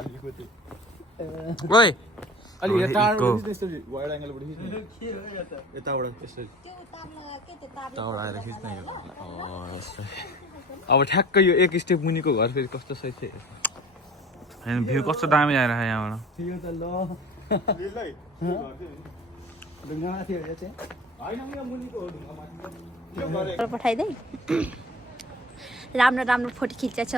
ओइ अलि यताबाट त्यसरी वाइड एंगलबाट खिच्ने यताबाट त्यसरी ताउड आएर खिच्ने यो अब ठ्याक्कै यो एक स्टेप मुनिको घर फेरि कस्तो सही छ हैन भ्यू कस्तो दामी आइरहेको यहाँबाट यो त ल लिलै ढुङ्गामा थियो यो चाहिँ हैन यो मुनिको हो ढुङ्गामा त्यो गरे पठाइदे राम्रो राम्रो फोटो खिचेछ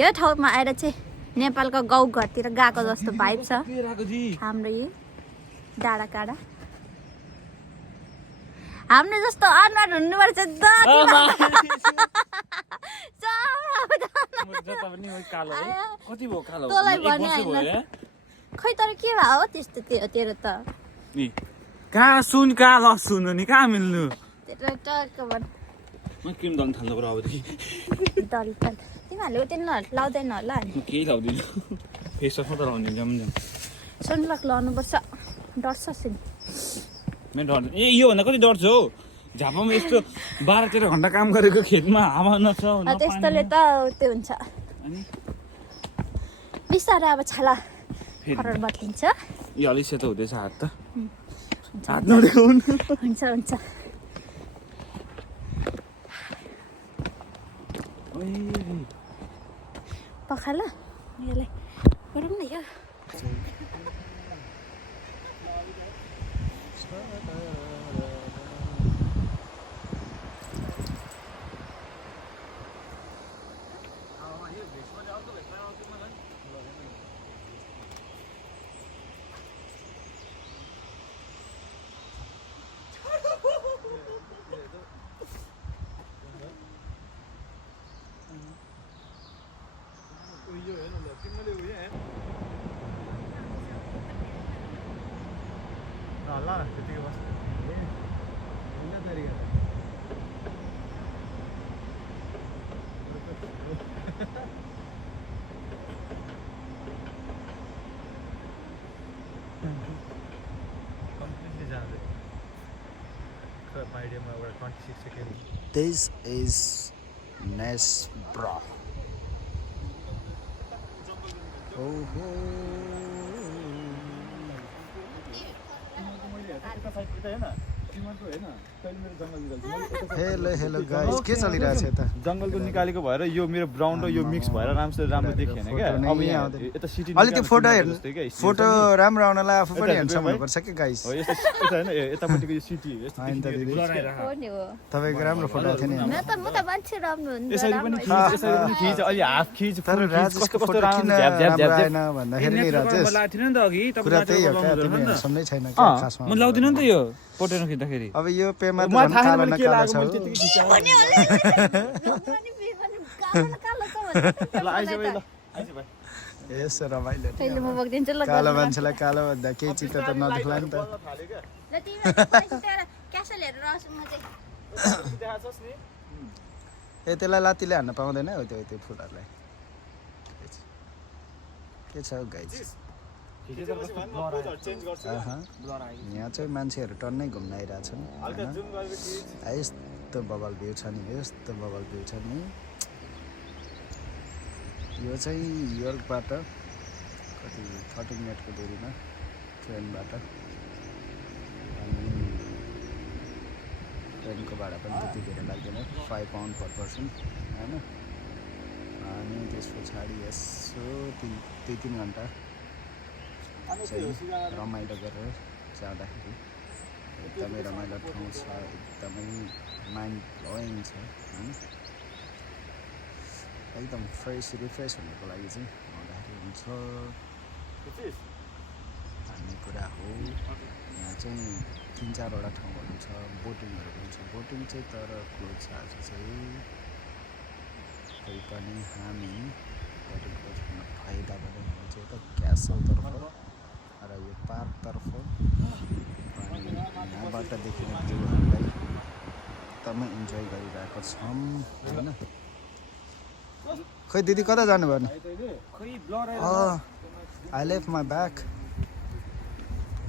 यो ठाउँमा आएर चाहिँ नेपालको गाउँ घरतिर गएको जस्तो भाइब छ हाम्रो यो डाँडा काँडा हाम्रो जस्तो अनुहार हुनुपर्छ खै तर के भयो त्यस्तो तेरो त कहाँ सुन कहाँ लसुन नि कहाँ मिल्नु क्रिम दल्नु थाल्नु पर्यो अबदेखि तिमीहरूले त्यो लाउँदैन होला नि केही लाउँदिनँ फेस वास मात्रै लाउने जम सनब्लक लाउनुपर्छ डर्छ मेरो डर ए योभन्दा कति डर छ हौ झापामा यस्तो 12-13 घन्टा काम गरेको खेतमा हावा नछ त्यस्तोले त त्यो हुन्छ बिस्तारै अब छाला फरर बदलिन्छ यो अलि सेतो हुँदैछ हात त हात नदेखाउनु हुन्छ पखाला यसलाई गरौँ न यो ल त्यतिकै बस This is Nesbra. Hello guys के चलिरहेछ यता जंगलको निकालेको भएर यो मेरो ब्राउन र यो मिक्स भएर राम्रो देखिएन क्या अब यहाँ यता सिटी अलि त्यो फोटो हेर्नु फोटो राम्रो आउनलाई आफू पनि हेर्न सक्नुपर्छ के गाइस हो यता हैन यतापट्टिको यो सिटी यस्तो तपाईको राम्रो फोटो थियो नि म त मान्छे राम्रो हुन्छ यसरी पनि खिच अलि हाफ खिच तर राजेशको फोटो किन राम्रो आएन भन्दाखेरि नि राजेश मलाई थिएन नि त अघि कुरा त्यही हो क्या तिमी सम्झै छैन क्या खासमा म लाउँदिन नि त यो पोटेनो खिच्दाखेरि अब यो पेमा त झन् कालो न कालो छ यसो रमाइलो कालो मान्छेलाई कालो भन्दा केही चित्त त नदेख्ला नि त ए त्यसलाई लात्तीले हान्न पाउँदैन हो त्यो फुलहरूलाई के छ गाइज यहाँ चाहिँ मान्छेहरू टन्नै घुम्न आइरहेछन् यस्तो बबल भ्यू छ नि यस्तो बबल भ्यू छ नि यो चाहिँ योर्कबाट कति 30 मिनटको दूरीमा ट्रेनबाट अनि ट्रेनको भाडा पनि त्यति धेरै लाग्दैन 5 पाउन्ड पर पर्सन होइन अनि त्यस पछाडि यसो 2-3 घन्टा चाहिँ रमाइलो गरेर जाँदाखेरि एकदमै रमाइलो ठाउँ छ एकदमै माइन्ड ब्लोइङ छ होइन एकदम रिफ्रेस हुनुको लागि चाहिँ आउँदाखेरि हुन्छ भन्ने कुरा हो यहाँ चाहिँ 3-4वटा ठाउँहरू छ बोटिङहरू पनि छ बोटिङ चाहिँ तर क्लोज छ आज चाहिँ तैपनि हामी बोटिङ क्लोज हुन फाइदा पनि हुन्छ यता क्यासलतर्फ र यो पार्कतर्फ अनि यहाँबाट देखिने भ्यूहरूलाई एकदमै इन्जोय गरिरहेको छौँ होइन खै दिदी कता जानुभयो नि I left my bag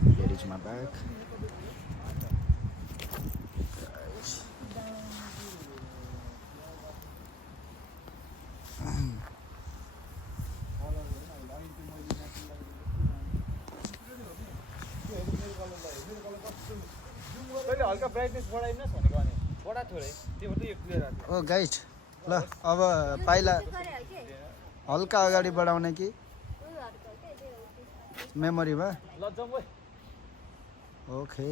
here is my bag हल्का ब्राइटनेस बढाइदिनुहोस् भनेको अनि बढा थोरै त्यो मात्रै यो क्लियर आएको ओ गाइड ल अब पाइला हल्का अगाडि बढाउने कि मेमोरीमा ल जाउँ है ओके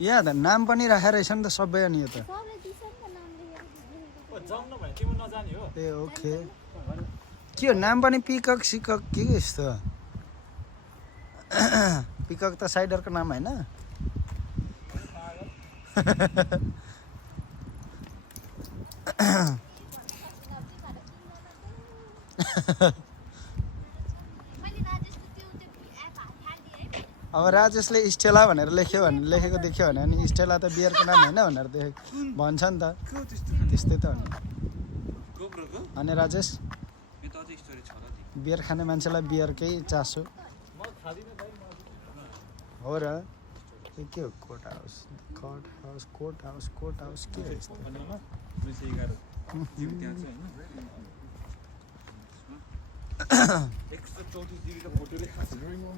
यहाँ त नाम पनि राखेर रहेछ नि त सबै अनि यो त जाउँ न भने तिम्रो नजाने हो ए ओके के हो नाम पनि पिकक सिकक के यस्तो पिकक त साइडरको नाम होइन अब राजेशले स्टेला भनेर लेखेको देख्यो भने अनि स्टेला त बियरको नाम होइन भनेर भन्छ नि त त्यस्तै त हो नि अनि राजेश बियर खाने मान्छेलाई बियरकै चासो हो र के हो कोर्ट हाउस के हो यस्तो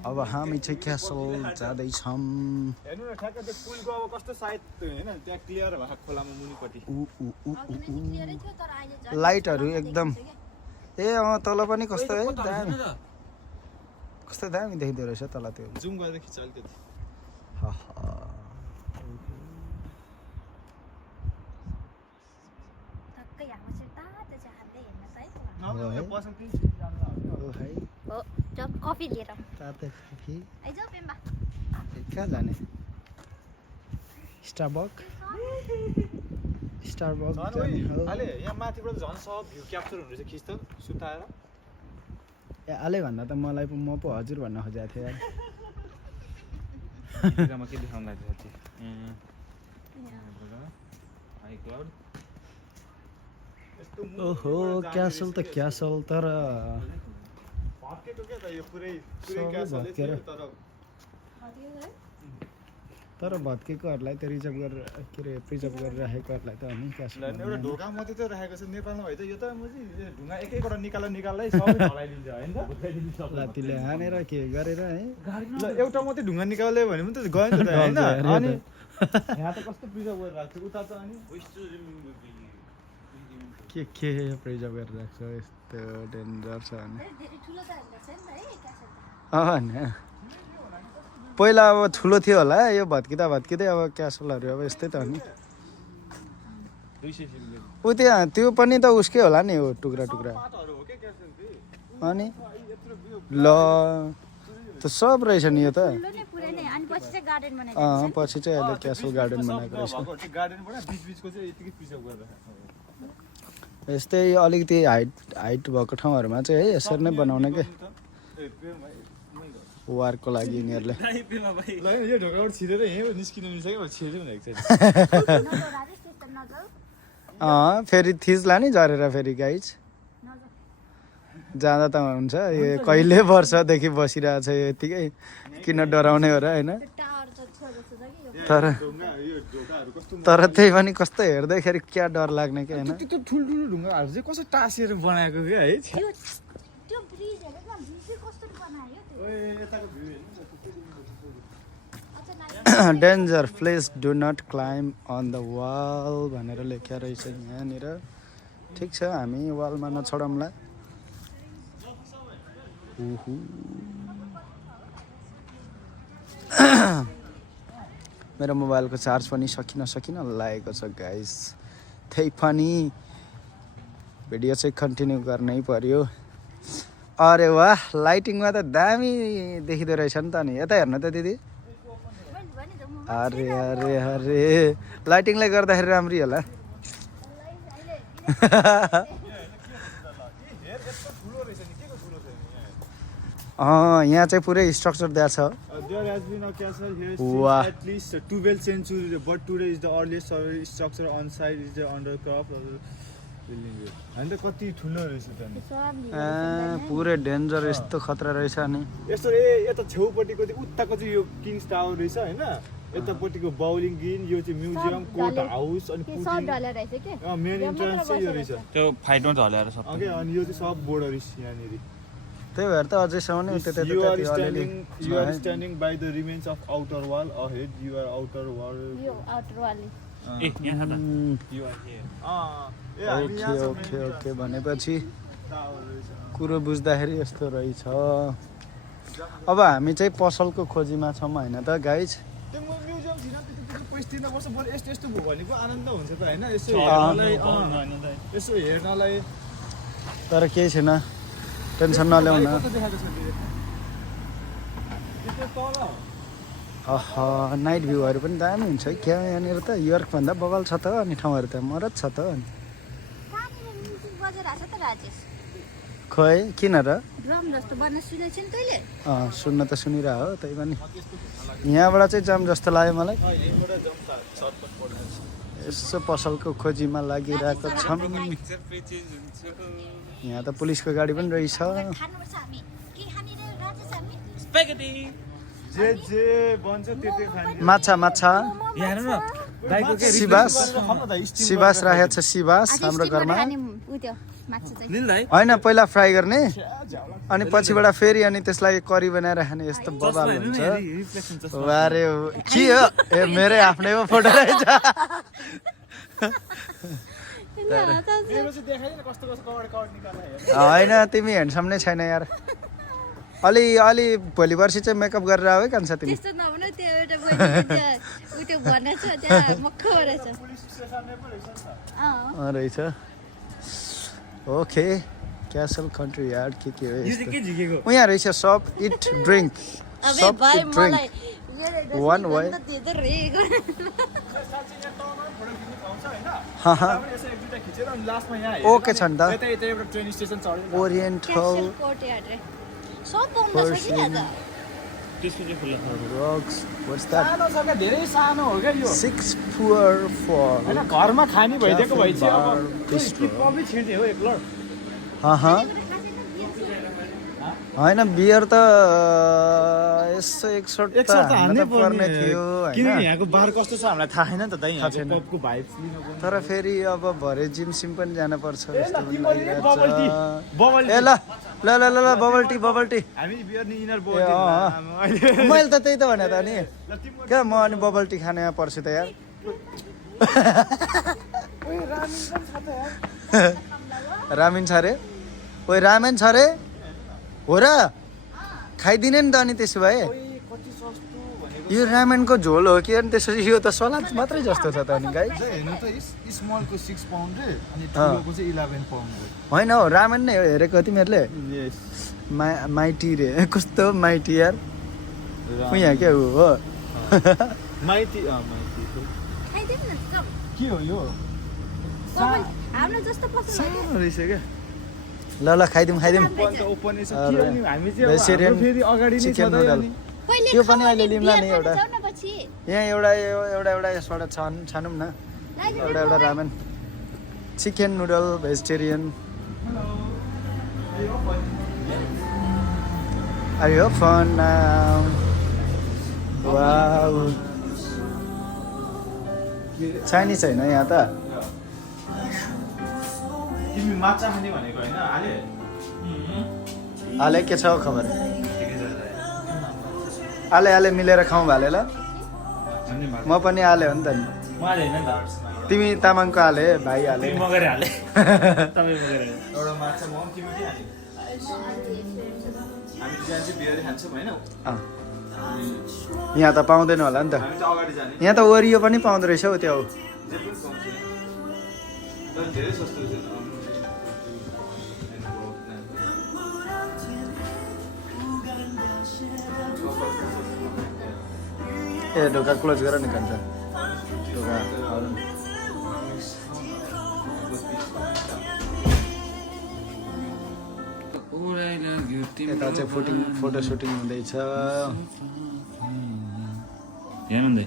अब हामी चाहिँ क्यासल जाँदैछौँ हेर्नु न ठ्याक्क त्यो पुलको अब कस्तो साइड होइन त्यहाँ क्लियर भएको खोलामा मुनिपट्टि लाइटहरू एकदम ए तल पनि कस्तो है दामी कस्तो दामी देखिँदो रहेछ तल त्यो जुम गरेर खिच अलिकति कफी लिएर तातो कफी आइज पेम्बा कहाँ जाने स्टारबक अहिले यहाँ माथिबाट झन् सब भ्यू क्याप्चर हुँदैछ खिच्छ सुताएर ए आले भन्दा त मलाई म पो हजुर भन्न खोजेको थिएँ यार मा के देखाउन लाग्यो ओहो क्यासल त क्यासल तर भत्केको के त यो पुरै भत्केर तर भत्केकोहरूलाई त रिजर्भ गरेर के अरे प्रिजर्भ गरेर राखेकोहरूलाई त अनि क्यासल एउटा ढोका मात्रै त राखेको छ नेपालमा भए त यो त ढुङ्गा एक एकवटा निकाल्दै सबै ढलाइदिन्छ होइन लात्तीले हानेर के गरेर है ल एउटा मात्रै ढुङ्गा निकाल्यो भने पनि त गयो नि त होइन अनि यहाँ त कस्तो प्रिजर्भ गरेर राख्छ उता त अनि के प्रिजर्भ गरेर राख्छ यस्तो डेन्जर छ अनि पहिला अब ठुलो थियो होला यो भत्किँदै अब क्यासलहरू अब यस्तै त हो नि ऊ त्यहाँ त्यो पनि त उसकै होला नि हो टुक्रा अनि ल त सब रहेछ नि यो त पछि चाहिँ अहिले क्यासल गार्डन बनाएको रहेछ यस्तै अलिकति हाइट भएको ठाउँहरूमा चाहिँ है यसरी नै बनाउने के वारको लागि यिनीहरूले यो ढोकाबाट छिरेर यहीँ निस्किनु मिल्छ क्या छिर्यो भनेको चाहिँ फेरि थिच्ला नि झरेर फेरि गाइज जाँदा त हुन्छ यो कहिले वर्षदेखि बसिरहेको छ यो यतिकै किन डराउने हो र होइन तर त्यही पनि कस्तो हेर्दैखेरि क्या डर लाग्ने कि होइन त्यो ठुल्ठुलो ढुङ्गाहरू चाहिँ कस्तो टाँसिएर बनाएको क्या है danger please do not climb on the wall भनेर लेखेर रहेछ यहाँनिर ठिक छ हामी वालमा नछोडौँला मेरो मोबाइलको चार्ज पनि सकिन लागेको छ गाइस त्यही पनि भिडियो चाहिँ कन्टिन्यू गर्नै पर्यो अरे वाह लाइटिङमा त दामी देखिँदो रहेछ नि त नि यता हेर्नु त दिदी अरे अरे अरे लाइटिङले गर्दाखेरि राम्री होला यहाँ चाहिँ पुरै स्ट्रक्चर दिएको छ There has been a castle here Wow. since at least 12th century, but today is the earliest survey structure on site is the undercroft of the building. And the कति ठुलो रहेछ त नि पुरै डेन्जर यस्तो खतरा रहेछ नि यस्तो यता छेउपट्टिको चाहिँ उताको चाहिँ यो किङ्स टावर रहेछ हैन यतापट्टिको बाउलिङ ग्रिन यो चाहिँ म्युजियम कोर्ट हाउस अनि सब डलर रहेछ के मेन इन्ट्रेन्स चाहिँ यो रहेछ त्यो फाइटमा झल्याएर सब ओके अनि यो चाहिँ सब बोर्डर यहाँनेरि त्यही भएर त अझैसम्म नि त्यता You are त्यता अलिअलि standing by the remains of outer wall. Ahead, you are outer wall. यो आउटर वाली ए यहाँ छ त You are here. Okay okay okay भनेपछि कुरो बुझ्दाखेरि यस्तो रहेछ अब हामी चाहिँ पसलको खोजीमा छौँ होइन त गाइज त्यो म्युजियम थिएन त्यति पैसा तिर्न पर्छ बरु यस्तो यस्तो भयो भने पो आनन्द हुन्छ त होइन यसो हेर्नलाई तर केही छैन टेन्सन नल्याउ न नाइट भ्यूहरू पनि दामी हुन्छ है क्या यहाँनिर त यर्कभन्दा बगल छ त अनि ठाउँहरू त मरद छ त कहाँनिर म्युजिक बजिरहेको छ त राजेश खोइ किन र ड्रम जस्तो बन्न सुनेको छ नि तैँले सुन्न त सुनिरह हो त्यही पनि यहाँबाट चाहिँ जाम जस्तो लाग्यो मलाई यसो पसलको खोजीमा लागिरहेको छौँ यहाँ त पुलिसको गाडी पनि रहेछ खानुपर्छ हामी के खाने रे राजेश हामी स्पेगेटी जे बन्छ त्यो खाने माछा माछा यहाँ हेर्नु न दाइको के सिबास सिबास राखेको छ सिबास हाम्रो घरमा निल दाइ होइन पहिला फ्राई गर्ने अनि पछिबाट फेरि अनि त्यसलाई करी बनाएर खाने यस्तो बबाल हुन्छ वारे के हो ए मेरै आफ्नै हो फोटो रहेछ होइन तिमी ह्यान्डसम नै छैन यार अलि अलि भोलि पर्सि चाहिँ मेकअप गरेर आऊ है कान्छ तिमी त्यस्तो नभन त्यो एउटा बहिनी त्यो भनेको छ त्यहाँ मक्ख रहेछ रहेछ ओके क्यासल कन्ट्री यार्ड के हो यस्तो यहाँ रहेछ sip it drink sip it drink one way okay छ नि त ओरिएन्टल सब पाउँदो छ कि दादा रक्स व्हाट्स दैट धेरै सानो हो क्या यो 6 पुअर फर हैन घरमा खानी भइदिएको भइ चाहिँ अब बिस्ट्रो। कफी छिर्ने हो एक लड होइन बियर त यसो एक सर्ट एक सर्ट त हान्नै पर्ने थियो किनकि होइन यहाँको बार कस्तो छ हामीलाई थाहा छैन नि त दाइ थाहा छैन। यहाँको कपको भाइब्स लिनु पर्छ तर फेरि अब भरे जिम सिम पनि जान पर्छ ए ल, जस्तो पनि तिम्रो लागिरहेछ। Bubble tea, bubble tea. ए ल ल ल ल ल बबल टी हामी बियर नि इनर ए, बोल्दै मैले त त्यही त भने त नि क्या म अनि बबल टी खाने यहाँ पर्छु त यार रामेन छ अरे ओइ रामेन छ अरे हो र खाइदिने नि त अनि त्यसो भए यो रामेनको झोल हो कि अनि त्यसपछि यो त सलाद मात्रै जस्तो छ त अनि गाई हेर्नु त स्मलको 6 पाउन्ड रे अनि ठुलोको चाहिँ 11 पाउन्ड रे होइन हौ रामेन नै हो हेरेको तिमीहरूले यस माइटी रे कस्तो माइटी यार यहाँ क्या हो माइती माइती खाइदिउँ न त के हो यो हाम्रो जस्तो पसन्द सानो रहेछ क्या ल ल खाइदिउँ ओपन त ओपन छ के हो नि हामी चाहिँ अब भेजिटेरियन हाम्रो फेरि अगाडि नै छ चिकन त नुडल अनि पहिले त्यो पनि अहिले लिउँला नि एउटा जाऊ न पछि यहाँ एउटा यसबाट छानौँ न एउटा ramen chicken noodle vegetarian Are you fun now? Wow. Chinese होइन यहाँ त तिमी माछा खाने भनेको हैन हाले हाले के छ खबर आले मिलेर खाउँ भाले ल म पनि आले हो नि त नि उहाँले होइन नि त तिमी तामाङको आले भाइ हाले तिमी मगरे हाले तपाईँ मगरे हाले एउटा माछा म पनि तिमी के हाले हामी बिहान चाहिँ बियर खान्छौँ हैन यहाँ त पाउँदैन होला नि त हामी त अगाडि जाने यहाँ त ओरियो पनि पाउँदो रहेछ हौ त्यो जे पनि पाउँछ तर धेरै सस्तो छ ए ढोका क्लोज गर नि कान्छ ढोका यता चाहिँ फोटो सुटिङ हुँदैछ हेमन्दै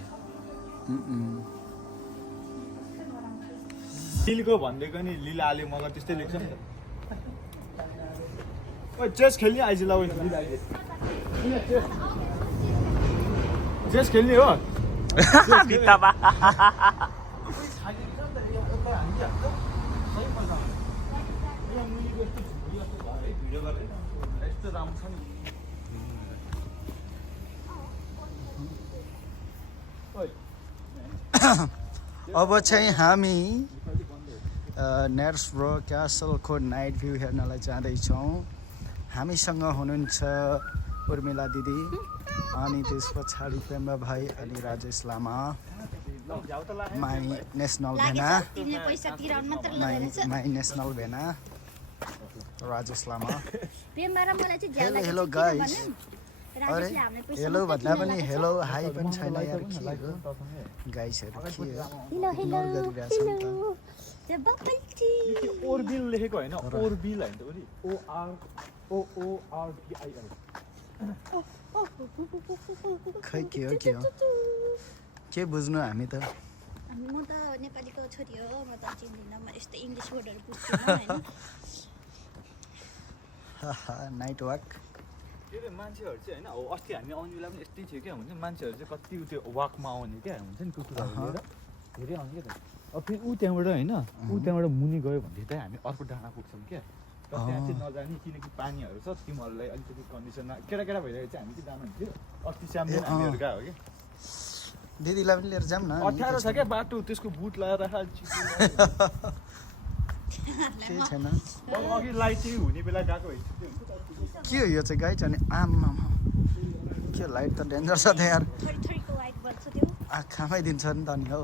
लिलको भन्दैको नि लिलाले मलाई त्यस्तै लेख्छ नि ओ चेस खेल्ने आइज ल चेस खेल्ने हो बित्ताबा यस्तो राम्रो लामो छ नि अब चाहिँ हामी नेर्सब्रो क्यासलको नाइट भ्यू हेर्नलाई जाँदैछौँ। हामीसँग हुनुहुन्छ उर्मिला दिदी अनि त्यस पछाडि पेम्बा भाइ अनि राजेश लामा माई नेसनल भेना माई नेसनल भेना राजेश लामा। Hello guys. अरे हेलो भन्दा पनि हेलो हाई पनि छैन यार के हो गाइसहरू के हो ओरबिल लेखेको होइन ओरबिल होइन त ORBIL खै के हो के बुझ्नु हामी त म त नेपालीको छोरी हो म त चिन्दिनँ म यस्तो इङ्ग्लिस वर्डहरू बुझ्दिनँ हैन नाइट वाक त्यो मान्छेहरू चाहिँ होइन अस्ति हामी आउने बेला पनि यस्तै थियो क्या हुन्छ मान्छेहरू चाहिँ कति त्यो वाकमा आउने क्या हुन्छ नि कुकुरहरू लिएर धेरै आउने क्या त अब फेरि ऊ त्यहाँबाट होइन ऊ त्यहाँबाट मुनि गयो भनेदेखि चाहिँ हामी अर्को डाँडा पुग्छौँ क्या तर त्यहाँ चाहिँ नजाने किनकि पानीहरू छ तिमीहरूलाई अलिकति कन्डिसनमा केटा भइरहेको चाहिँ हामी चाहिँ जानुहुन्थ्यो अस्ति स्यामले हामीहरू गयो क्या दिदीलाई पनि लिएर जाऊँ न 18 छ क्या बाटो त्यसको बुट लगाएर केही छैन अघि लाइट चाहिँ हुने बेला गएको भए के हो यो चाहिँ गाइड अनि आमा के लाइट त डेन्जर छ त यार आँखामै दिन्छ नि त नि हौ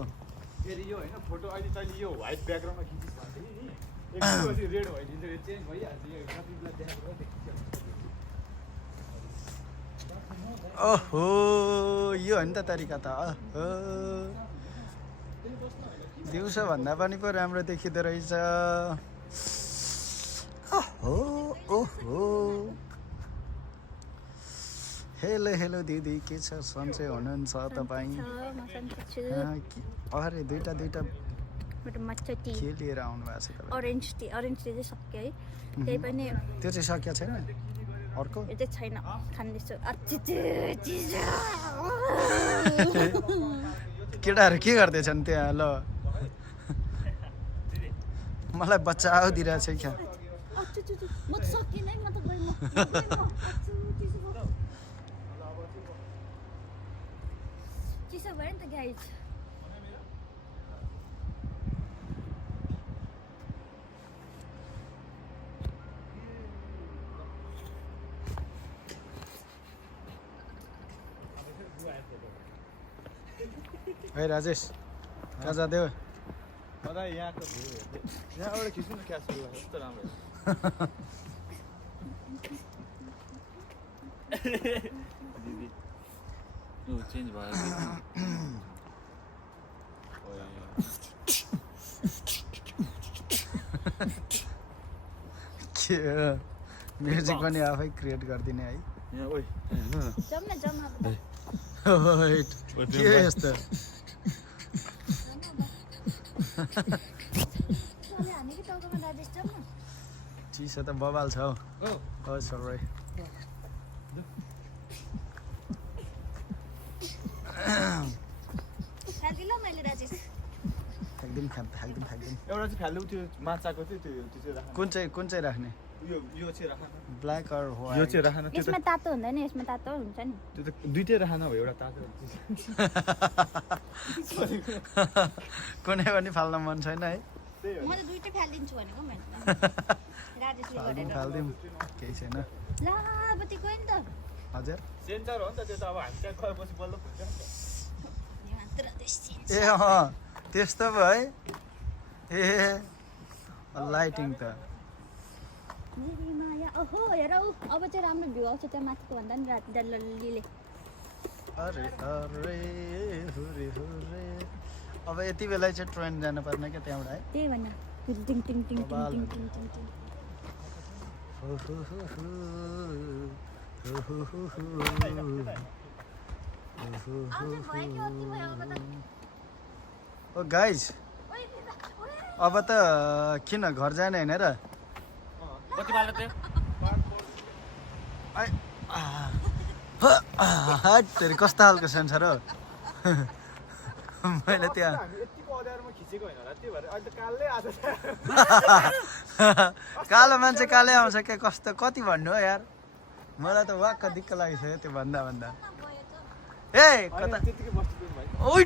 फेरि यो होइन फोटो अहिले तैँले यो व्हाइट ब्याकग्राउन्डमा खिचिस् भनेदेखि नि एकछिनपछि रेड भइदिन्छ यो चेन्ज भइहाल्छ यो कति बेला देखाएको ओहो यो हो नि त तरिका त ओहो दिउँसो भन्दा पनि पो राम्रो देखिँदो रहेछ ओहो ओहो हेलो हेलो दिदी के छ सन्चै हुनुहुन्छ तपाईँ अरे दुईटा के लिएर आउनु भएको छ तपाईँ अरेन्ज टी चाहिँ सक्यो है त्यही पनि त्यो चाहिँ सकिया छैन अर्को यो चाहिँ छैन खाँदैछु केटाहरू के गर्दैछन् त्यहाँ ल मलाई बच्चाउ दिइरहेछ क्या म त सकिनँ म त चिसो भयो नि त गाइस है राजेश कहाँ जाँदै हो मलाई यहाँको भ्यू हेर्दै यहाँबाट खिच्नु न क्या सुरु कस्तो राम्रो दिदी चेन्ज भयो के म्युजिक पनि आफै क्रिएट गरिदिने है यहाँ ओइ के हो यस्तो चिसो त बबाल छ हौ सबै एकदम एउटा चाहिँ फ्यालु त्यो माछाको थियो त्यो चाहिँ राख्नु कुन चाहिँ राख्ने यो चाहिँ राख्नु ब्ल्याक अर यो व्हाइट चाहिँ राख्नु त्यो यसमा तातो हुँदैन यसमा तातो हुन्छ नि त्यो त दुईटै राख्नु भयो एउटा तातो कुनै पनि फाल्न मन छैन है म त दुईटै फालिदिन्छु भनेको मैले राजेशले गरेर फाल्दिउँ केही छैन लापति गयो नि त हजुर सेन्टर हो नि त त्यो त अब हामी त्यहाँ गएपछि बल्ल पुग्छ नि त ए त्यस्तो पो है ए लाइटिङ त ओहो हेर अब चाहिँ राम्रो भ्यू आउँछ त्यहाँ माथिको भन्दा नि राति डल्लले अरे अरे हुरे हुरे अब यति बेला चाहिँ ट्रेन जानु पर्ने क्या त्यहाँबाट है त्यही भन्न टिङ टिङ टिङ टिङ टिङ टिङ टिङ टिङ ओ गाइज अब त किन घर जाने होइन र कति बाल्यो त्यो हट कस्तो खालको सेन्सर हो मैले त्यहाँ यतिको अँध्यारोमा खिचेको होइन होला त्यो भएर अहिले त कालै आएको छ कालो मान्छे कालै आउँछ क्या कस्तो कति भन्नु हो यार मलाई त वाक्क दिक्क लागिसक्यो त्यो भन्दा भन्दा ए कता त्यतिकै बस्नु भाइ ओइ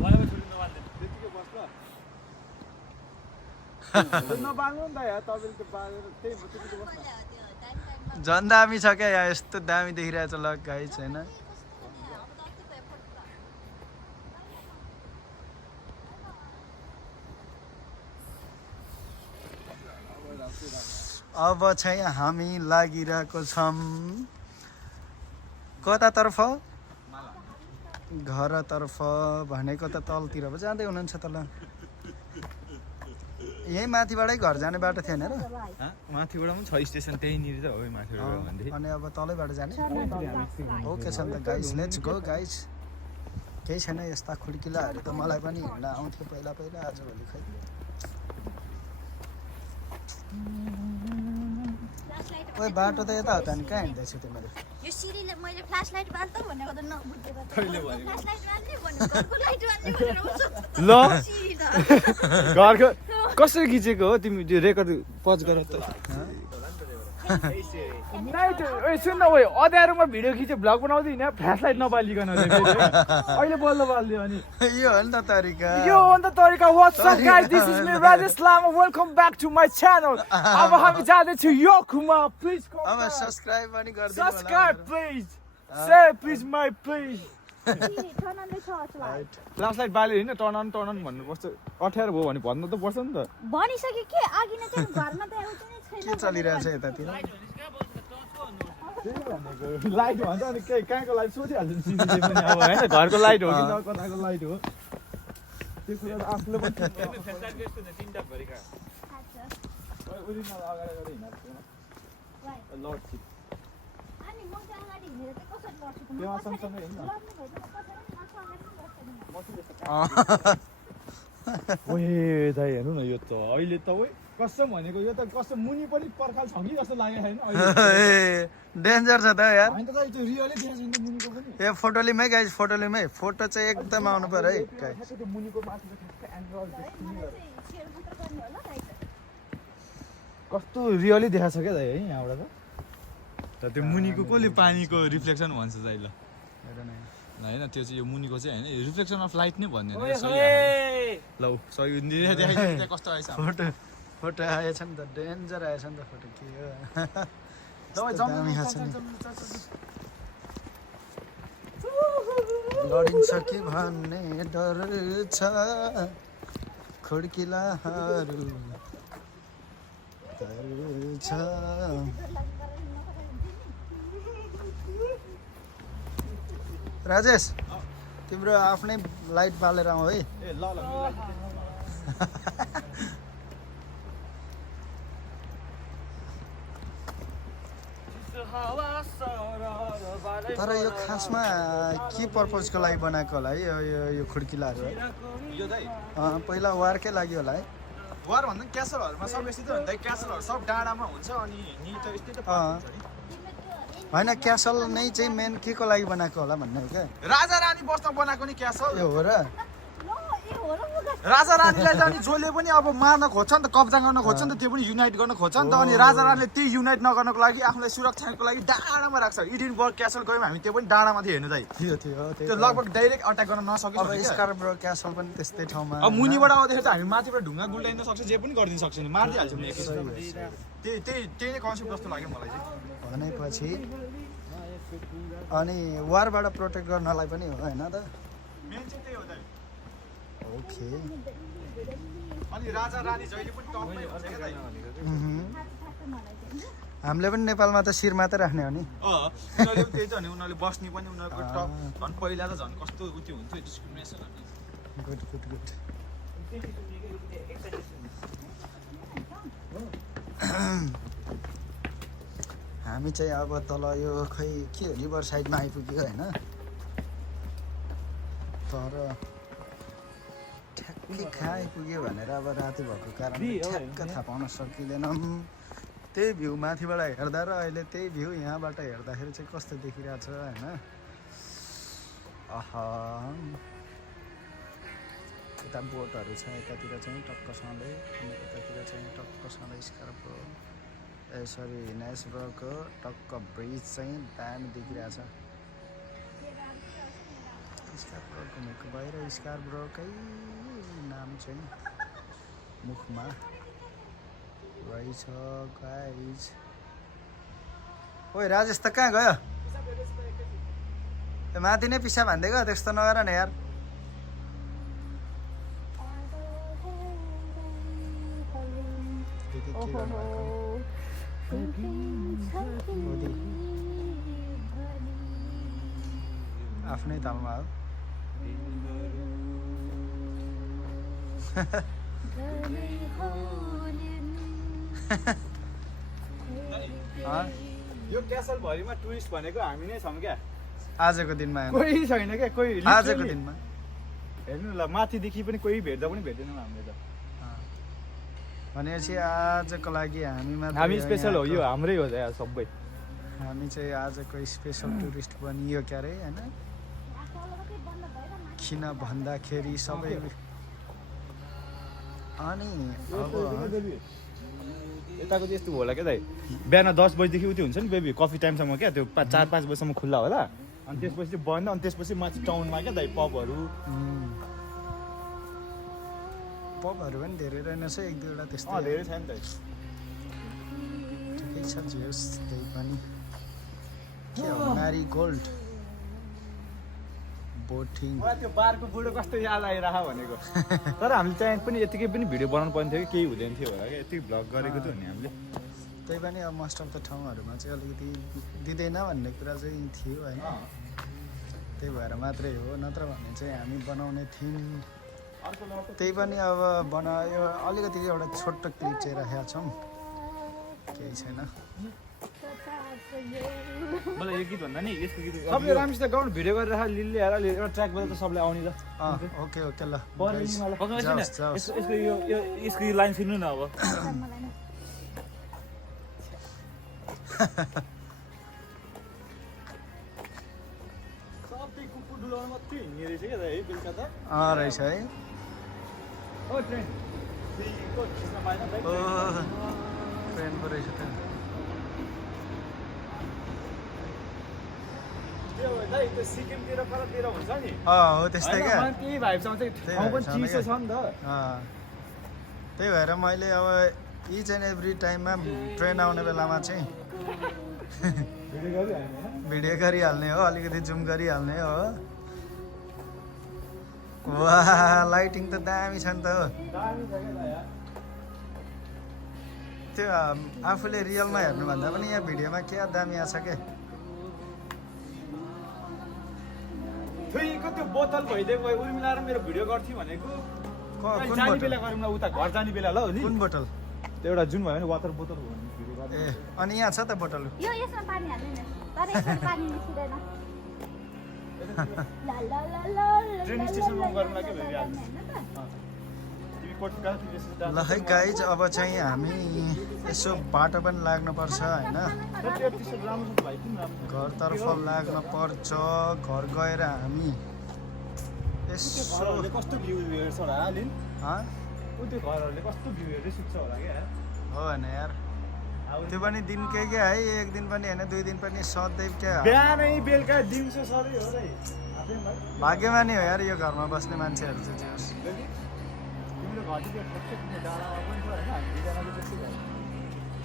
मलाई छोडी नबाल्नु त्यतिकै बस ल नबाल्नु नि त यार तपाईँले त्यो बालेर त्यही त्यतिकै बस्नु झन् दामी छ क्या यहाँ यस्तो दामी देखिरहेको छ ल गाइस होइन अब चाहिँ हामी लागिरहेको छौँ कतातर्फ घरतर्फ भनेको त तलतिर पो जाँदै हुनुहुन्छ तल यही माथिबाटै घर जाने बाटो थिएन र माथिबाट पनि छ स्टेसन त्यहीँनिर त हो माथिबाट भन्दै अनि अब तलैबाट जाने ओके छ नि त गाइस लेट्स गो गाइस केही छैन यस्ता खुड्किलाहरू त मलाई पनि हिँड्न आउँथ्यो पहिला पहिला आजभोलि खै ओइ बाटो त यता हो त अनि कहाँ हिँड्दैछु तिमीले यो सिरीले मैले फ्ल्यास लाइट बाल्छ भनेको त नबुझेको कहिले भनेको? फ्ल्यास लाइट बाल्ने भनेको घरको लाइट बाल्ने भनेर उसो ल सिरी त घरको कसरी खिचेको हो तिमी त्यो रेकर्ड पज गर त नाइट ओइ सुन न ओइ अँध्यारोमा भिडियो खिच्यो भ्लग बनाउँदै हिँड्यो फ्ल्यास लाइट नबालिकन अहिले बल्ल बाल्यो अनि यो हो नि त तरिका यो हो नि त तरिका what's up guys this is me Rajesh Lama welcome back to my channel अब हामी जाँदैछु योकमा प्लिज अब सब्स्क्राइब पनि गरिदिनु होला सब्स्क्राइब प्लिज से प्लिज माई प्लिज ठनन्दै छ असला फ्ल्यास लाइट बाल्यो होइन टर्न अन भन्नुपर्छ अप्ठ्यारो भयो भने भन्नु त पर्छ नि त भनिसक्यो के अघि नै चाहिँ घरमा त एउटा नै छैन के चलिरहेछ यतातिर लाइट भन्छ अनि के कहाँको लाइट सोधिहाल्छ नि सिधै पनि अब होइन घरको लाइट हो कि न कताको लाइट हो त्यो कुरा त आफूले पनि लड सिट अनि म चाहिँ अगाडि हिँडेर चाहिँ कसरी गर्छु त त्यहाँ सँगसँगै हिँड्न ओए दाइ हेर्नु न यो त अहिले त ओए कसम भनेको यो त कसम मुनि पनि पर्खाल छ कि जस्तो लागेको छैन अहिले डेन्जर छ त यार होइन त दाइ त्यो रियलै देखाएको छैन मुनिको पनि ए फोटो लिमै गाइस फोटो लिमै फोटो चाहिँ एकदम आउनु पर्यो है गाइस त्यो मुनिको माथि एङ्गल सेयर मात्र गर्ने होला राइट कस्तो रियली देखाएको छ क्या दाइ है यहाँबाट त त्यो मुनिको कसले पानीको रिफ्लेक्सन भन्छ दाइ ल होइन त्यो चाहिँ यो मुनिको चाहिँ होइन रिफ्लेक्सन अफ लाइट नै भन्दैन ल सही देखाइ कस्तो आएछ फोटो फोटो आएछ नि त डेन्जर आएछ नि त फोटो के हो दबाई दामी आएछ नि लडिन्छ कि भन्ने डर छ खुड्किलाहरू छ राजेश तिम्रो आफ्नै लाइट बालेर आऊ है ए ल ल तर यो खासमा के पर्पजको लागि बनाएको होला है यो खुड्किलाहरू यो दाइ पहिला वारकै लागि होला है वार भन्दा क्यासलहरूमा सब यस्तै त हुन्छ क्यासलहरू सब डाँडामा हुन्छ अनि नि त यस्तै त होइन क्यासल नै चाहिँ मेन के को लागि बनाएको होला भन्ने हो क्या राजा रानी बस्न बनाएको नि क्यासल यो हो र राजा रानीलाई चाहिँ जसले पनि अब मार्न खोज्छ नि त कब्जा गर्न खोज्छ नि त त्यो पनि युनाइट गर्न खोज्छ नि त अनि राजा रानीले त्यही युनाइट नगर्नको लागि आफूलाई सुरक्षाको लागि डाँडामा राख्छ इडिनबर्ग क्यासल गयौँ हामी त्यो पनि डाँडामा थियो हेर्नु दाइ थियो त्यो लगभग डाइरेक्ट अट्याक गर्न नसक्यो अब स्कारब्रो क्यासल पनि त्यस्तै ठाउँमा अब मुनिबाट आउँदाखेरि त हामी माथिबाट ढुङ्गा गुल्टाइन सक्छ जे पनि गरिदिन सक्छ नि मारिदिइहाल्छौँ नि त्यही नै कन्सेप्ट जस्तो लाग्यो मलाई चाहिँ भनेपछि अनि वारबाट प्रोटेक्ट गर्नलाई पनि हो होइन त मेन चाहिँ त्यही हो दाइ ओके अनि राजा रानी जहिले पनि टपमै हुन्छ क्या दाइ हामीले पनि नेपालमा त शिर मात्रै राख्ने हो नि उनीहरूले पनि त्यही त भने उनीहरूले बस्ने पनि उनीहरूको टप झन् पहिला त झन् कस्तो उत्यो हुन्थ्यो डिस्क्रिमिनेसन गुड गुड गुड हामी चाहिँ अब तल यो खै के हो रिभर साइडमा आइपुग्यो होइन तर ठ्याक्कै कहाँ आइपुग्यो भनेर अब राति भएको कारणले ठ्याक्क थाहा पाउन सकिँदैनौँ त्यही भ्यू माथिबाट हेर्दा र अहिले त्यही भ्यू यहाँबाट हेर्दाखेरि चाहिँ कस्तो देखिरहेछ होइन यता बोटहरू छ यतातिर चाहिँ टक्कसँगले अनि यतातिर चाहिँ टक्कसँगले स्कारब्रो सरी नेसब्रोको टक्क ब्रिज चाहिँ दामी देखिरहेछ स्कार्ब्रो घुमेको बाहिर स्कार्ब्रोकै नाम चाहिँ मुखमा रहेछ गाइज ओइ राजेश त कहाँ गयो माथि नै पिसा भन्दै गयो त्यस्तो नगर न यार आफ्नै तालमा हो यो क्यासल भरिमा टुरिस्ट भनेको हामी नै छौँ क्या आजको दिनमा कोही छैन क्या कोही आजको दिनमा हेर्नु ल माथिदेखि पनि कोही भेट्दा पनि भेट्दैनौँ हामीले त भनेपछि आजको लागि हामी मात्र हामी स्पेसल हो यो हाम्रै हो यार सबै हामी चाहिँ आजको स्पेसल टुरिस्ट बनियो क्या अरे होइन किन भन्दाखेरि सबै अनि अब यताको चाहिँ यस्तो होला क्या दाइ बिहान 10 बजीदेखि उति हुन्छ नि बेबी कफी टाइमसम्म क्या त्यो 4-5 बजीसम्म खुल्ला होला अनि त्यसपछि चाहिँ बन्द अनि त्यसपछि माथि टाउनमा क्या दाइ पबहरू पबहरू पनि धेरै रहेनछ एक दुईवटा त्यस्तो धेरै छ नि त ठिकै छ जे होस् त्यही पनि के हो म्यारिगोल्ड बोटिङ मलाई त्यो बारको बुढो कस्तो याद आइरह भनेको तर हामीले चाहिँ पनि यतिकै पनि भिडियो बनाउनु पर्ने थियो कि केही हुँदैन थियो होला क्या यति भ्लग गरेको थियो नि हामीले त्यही पनि अब मोस्ट अफ द ठाउँहरूमा चाहिँ अलिकति दिँदैन भन्ने कुरा चाहिँ थियो होइन त्यही भएर मात्रै हो नत्र भने चाहिँ हामी बनाउने थियौँ त्यही पनि अब बनायो अलिकति एउटा छोटो क्लिप चाहिँ राखेका छौँ केही छैन मलाई यो गीत भन्दा नि यसको गीत सबले राम्रोसित गाउनु भिडियो गरेर राख लिलले हेर एउटा ट्र्याक गरेर त सबले आउने ल ओके ओके ल यसको यो लाइन सुन्नु न अब सबै कुकुर डुलाउनु मात्रै हिँड्ने रहेछ क्या है बेलुका त रहेछ है ओ ट्रेन ट्रेन पो रहेछ त सिक्किमतिर कतातिर हुन्छ नि हो त्यस्तै क्या केही भाइब आउँछ ठाउँ पनि चिसो छ नि त त्यही भएर मैले अब इच एन्ड एभ्री टाइममा ट्रेन आउने बेलामा चाहिँ भिडियो गरिहाल्ने हो अलिकति जुम गरिहाल्ने हो वाह लाइटिङ त दामी छ नि त हो त्यो आफूले रियलमा हेर्नुभन्दा पनि यहाँ भिडियोमा क्या दामी आएको छ क्या थुइको त्यो बोतल भइदिएको भए उर्मिला र मेरो भिडियो गर्थ्यो भनेको जाने बेला गरौँ न उता घर जाने बेला ल कुन बोतल त्यो एउटा जुन भयो भने वाटर बोतल हो भने ए अनि यहाँ छ त बोतल यो यसमा पानी हाल्नु न तर यसमा पानी निस्किदैन ला ला ला ला ट्रेन स्टेसनमा गरौँ लाग्यो भेरि आज ल है गाइज अब चाहिँ हामी यसो बाटो पनि लाग्नुपर्छ होइन घरतर्फ लाग्न पर्छ घर गएर हामी यसो कस्तो भ्यू हेर्छ होला लिन त्यो घरहरूले कस्तो भ्यू हेर्दै सुत्छ होला क्या हो होइन यार त्यो पनि दिनकै क्या है एक दिन पनि होइन 2 दिन पनि सधैँ क्या बिहानै बेलुका दिउँसो सधैँ हो है भाग्यमानी हो यार यो घरमा बस्ने मान्छेहरू चाहिँ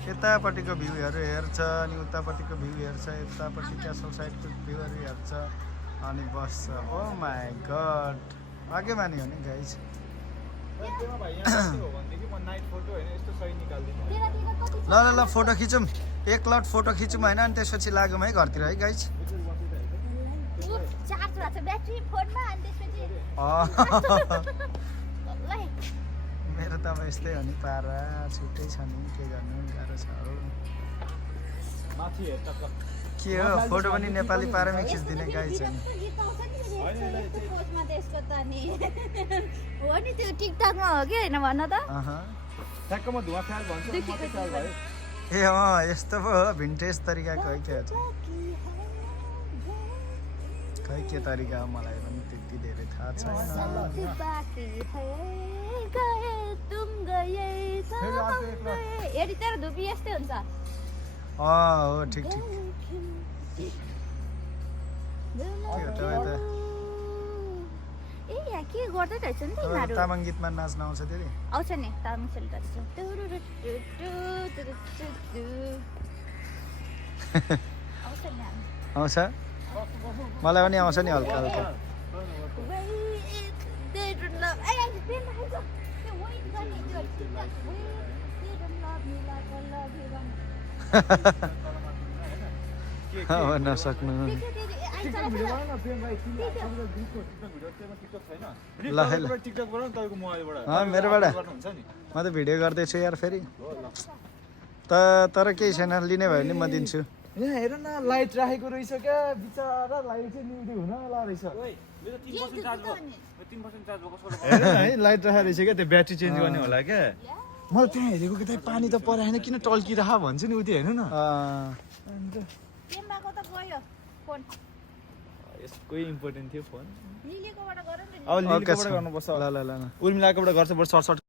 यतापट्टिको भ्यूहरू हेर्छ अनि उतापट्टिको भ्यू हेर्छ यतापट्टि क्यासल साइडको भ्यूहरू हेर्छ अनि बस्छ ओ माई गड भाग्यमानी हो नि गाइज ल ल ल फोटो खिचौँ एक लट फोटो खिचौँ होइन अनि त्यसपछि लाग्यौँ है घरतिर है गाइज मेरो त अब यस्तै हो नि पारा छुट्टै छ नि के गर्नु गाह्रो छ हो के हो फोटो पनि नेपाली पारामै खिचिदिने गाई छ नि हो नि त्यो टिकटकमा हो कि होइन भन त ठ्याक्कमा धुवा फ्याल भन्छ ए यस्तो पो हो भिन्टेज तरिकाको है क्या खै के तरिका हो मलाई पनि त्यति धेरै थाहा छैन साथ बाकी है गए तुम गए फेरि अर्को एक रात। हेरी तेरो धुपी यस्तै हुन्छ हो ठिक ठिक ए यहाँ के गर्दै रहेछ नि त तपाईँ यिनीहरू तामाङ गीतमा नाच्न आउँछ धेरै आउँछ नि तामाङ सेल्टर आउँछ नि हामी। आउँछ मलाई पनि आउँछ नि हल्का हल्का Wait, they don't love. Hey, I just been behind you. Hey, wait, Gunny, do it. Wait, they don't love me like I love you, Gunny. भन्न सक्नु ल है ल टिकटक बाट तपाईको मोबाइलबाट मेरोबाट गर्नुहुन्छ नि म त भिडियो गर्दैछु यार फेरि तर केही छैन लिने भयो भने म दिन्छु यहाँ हेर न लाइट राखेको रहेछ क्या बिचरा लाइट चाहिँ निउडी हुन ला रहेछ मेरो 3% चार्ज भयो 3% चार्ज भएको सोलर हेर न है लाइट राखेको रहेछ क्या त्यो ब्याट्री चेन्ज गर्ने होला क्या मलाई त्यहाँ हेरेको कि त्यहाँ पानी त परेन किन टल्किरह भन्छु नि उति हेर्नु न पेम्बाको त गयो फोन यसकै इम्पोर्टेन्ट थियो फोन लिलीकोबाट गर नि अब ओके लिलीकोबाट गर्नुपर्छ ल ल ल ल उर्मिलाकोबाट गर्छ बरु सर्ट